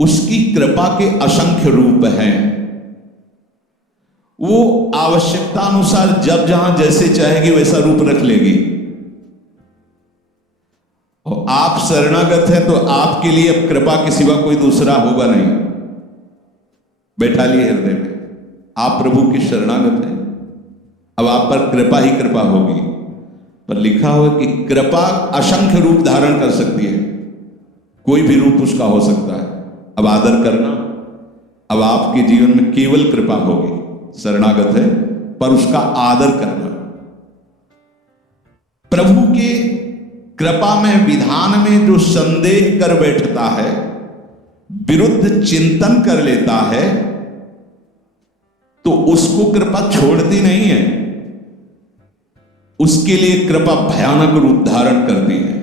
उसकी कृपा के असंख्य रूप हैं। वो आवश्यकता अनुसार जब जहां जैसे चाहेगी वैसा रूप रख लेगी। और आप शरणागत हैं तो आपके लिए अब कृपा के सिवा कोई दूसरा होगा नहीं। बैठा लिए हृदय में, आप प्रभु के शरणागत हैं, अब आप पर कृपा ही कृपा होगी। पर लिखा हुआ कि कृपा असंख्य रूप धारण कर सकती है, कोई भी रूप उसका हो सकता है। अब आदर करना, अब आपके जीवन में केवल कृपा होगी। शरणागत है पर उसका आदर करना, प्रभु के कृपा में विधान में जो संदेह कर बैठता है, विरुद्ध चिंतन कर लेता है, तो उसको कृपा छोड़ती नहीं है, उसके लिए कृपा भयानक रूप धारण करती है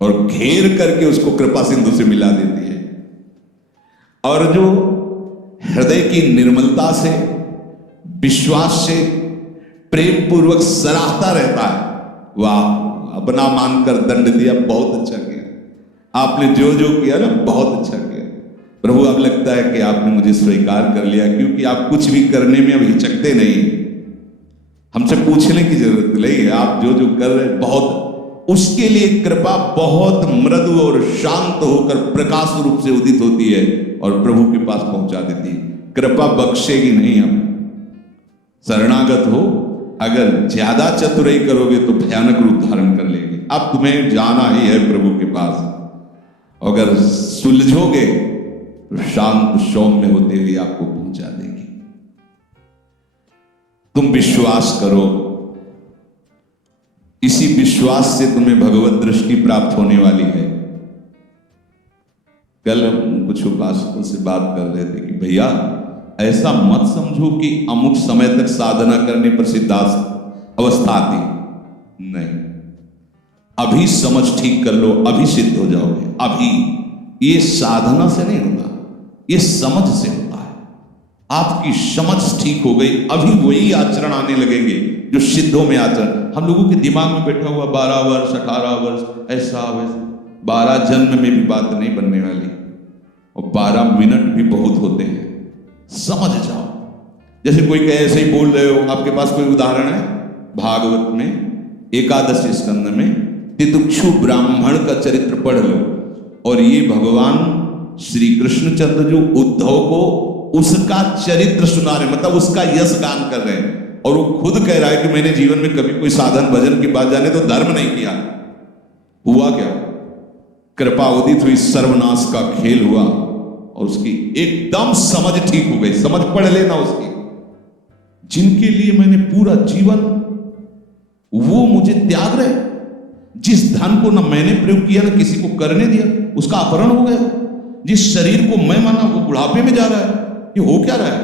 और घेर करके उसको कृपा सिंधु से मिला देती है। और जो हृदय की निर्मलता से, विश्वास से, प्रेम पूर्वक सराहता रहता है, वाह अपना मानकर दंड दिया, बहुत अच्छा किया, आपने जो जो किया ना बहुत अच्छा किया प्रभु। अब लगता है कि आपने मुझे स्वीकार कर लिया, क्योंकि आप कुछ भी करने में अब हिचकते नहीं, हमसे पूछने की जरूरत नहीं है, आप जो जो कर रहे हैं बहुत। उसके लिए कृपा बहुत मृदु और शांत होकर प्रकाश रूप से उदित होती है और प्रभु के पास पहुंचा देती है। कृपा बख्शेगी नहीं। अब शरणागत हो, अगर ज्यादा चतुराई करोगे तो भयानक रूप धारण कर लेगी। अब तुम्हें जाना ही है प्रभु के पास, अगर सुलझोगे तो शांत सौम्य होते हुए आपको पहुंचा देगी। तुम विश्वास करो, इसी विश्वास से तुम्हें भगवत दृष्टि प्राप्त होने वाली है। कल हम कुछ उपासकों से बात कर रहे थे कि भैया ऐसा मत समझो कि अमुक समय तक साधना करने पर सिद्धार्थ अवस्था आती नहीं। अभी समझ ठीक कर लो, अभी सिद्ध हो जाओगे। अभी ये साधना से नहीं होता, ये समझ से होता है। आपकी समझ ठीक हो गई, अभी वही आचरण आने लगेंगे जो सिद्धों में आचरण। हम लोगों के दिमाग में बैठा हुआ 12 वर्ष 18 वर्ष ऐसा वैसा, 12 जन्म में भी बात नहीं बनने वाली, और 12 मिनट भी बहुत होते हैं। समझ जाओ। जैसे कोई कहे ऐसे ही बोल रहे हो, आपके पास कोई उदाहरण है? भागवत में 11 स्कंद में तितिक्षु ब्राह्मण का चरित्र पढ़ लो, और ये भगवान श्री कृष्णचंद्र जो उद्धव को उसका चरित्र सुना रहे, मतलब उसका यश गान कर रहे हैं। और वो खुद कह रहा है कि मैंने जीवन में कभी कोई साधन भजन की बात जाने तो धर्म नहीं किया। हुआ क्या? कृपा उदित हुई, सर्वनाश का खेल हुआ और उसकी एकदम समझ ठीक हो गई। समझ पढ़ लेना उसकी। जिनके लिए मैंने पूरा जीवन, वो मुझे त्याग रहे, जिस धन को ना मैंने प्रयोग किया ना किसी को करने दिया, उसका अपहरण हो गया। जिस शरीर को मैं माना वो बुढ़ापे में जा रहा है। ये हो क्या रहा है?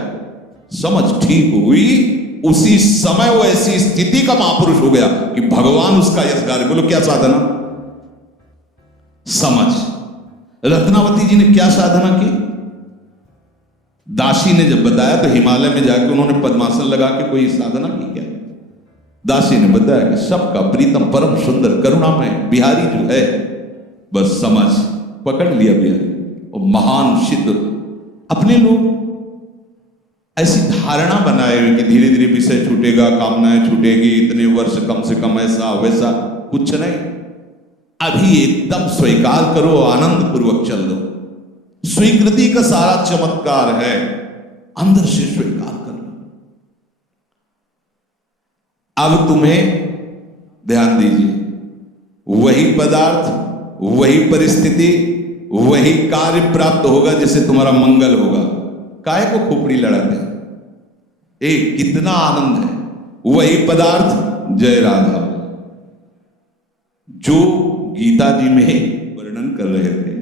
समझ ठीक हुई, उसी समय वो ऐसी स्थिति का महापुरुष हो गया कि भगवान उसका यश गा रहे। बोलो क्या साधना? समझ। रत्नावती जी ने क्या साधना की? दासी ने जब बताया तो हिमालय में जाकर उन्होंने पद्मासन लगा के कोई साधना की क्या? दासी ने बताया कि सबका प्रीतम परम सुंदर करुणामय बिहारी जो है, बस समझ पकड़ लिया बिहारी, और महान सिद्ध। अपने लोग ऐसी धारणा बनाए हुए कि धीरे धीरे विषय छूटेगा, कामनाएं छूटेगी, इतने वर्ष कम से कम ऐसा वैसा, कुछ नहीं। अभी एकदम स्वीकार करो, आनंद पूर्वक चल दो। स्वीकृति का सारा चमत्कार है, अंदर से स्वीकार कर लो। अब तुम्हें ध्यान दीजिए, वही पदार्थ, वही परिस्थिति, वही कार्य प्राप्त होगा जिससे तुम्हारा मंगल होगा। काहे को खोपड़ी लड़ाते हैं? कितना आनंद है। वही पदार्थ, जय राधा, जो गीता जी में वर्णन कर रहे थे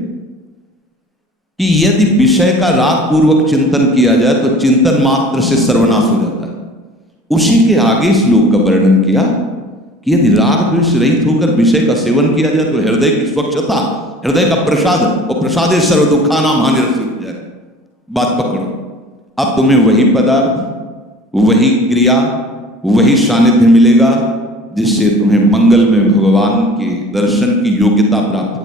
कि यदि विषय का राग पूर्वक चिंतन किया जाए तो चिंतन मात्र से सर्वनाश हो जाता है। उसी के आगे श्लोक का वर्णन किया कि यदि राग द्वेष रहित होकर विषय का सेवन किया जाए तो हृदय की स्वच्छता, हृदय का प्रसाद, और प्रसादे सर्व दुखानाम हानिरस्य हो जाए। बात पकड़ो। अब तुम्हें वही पदार्थ, वही क्रिया, वही सानिध्य मिलेगा जिससे तुम्हें मंगल में भगवान के दर्शन की योग्यता प्राप्त हो।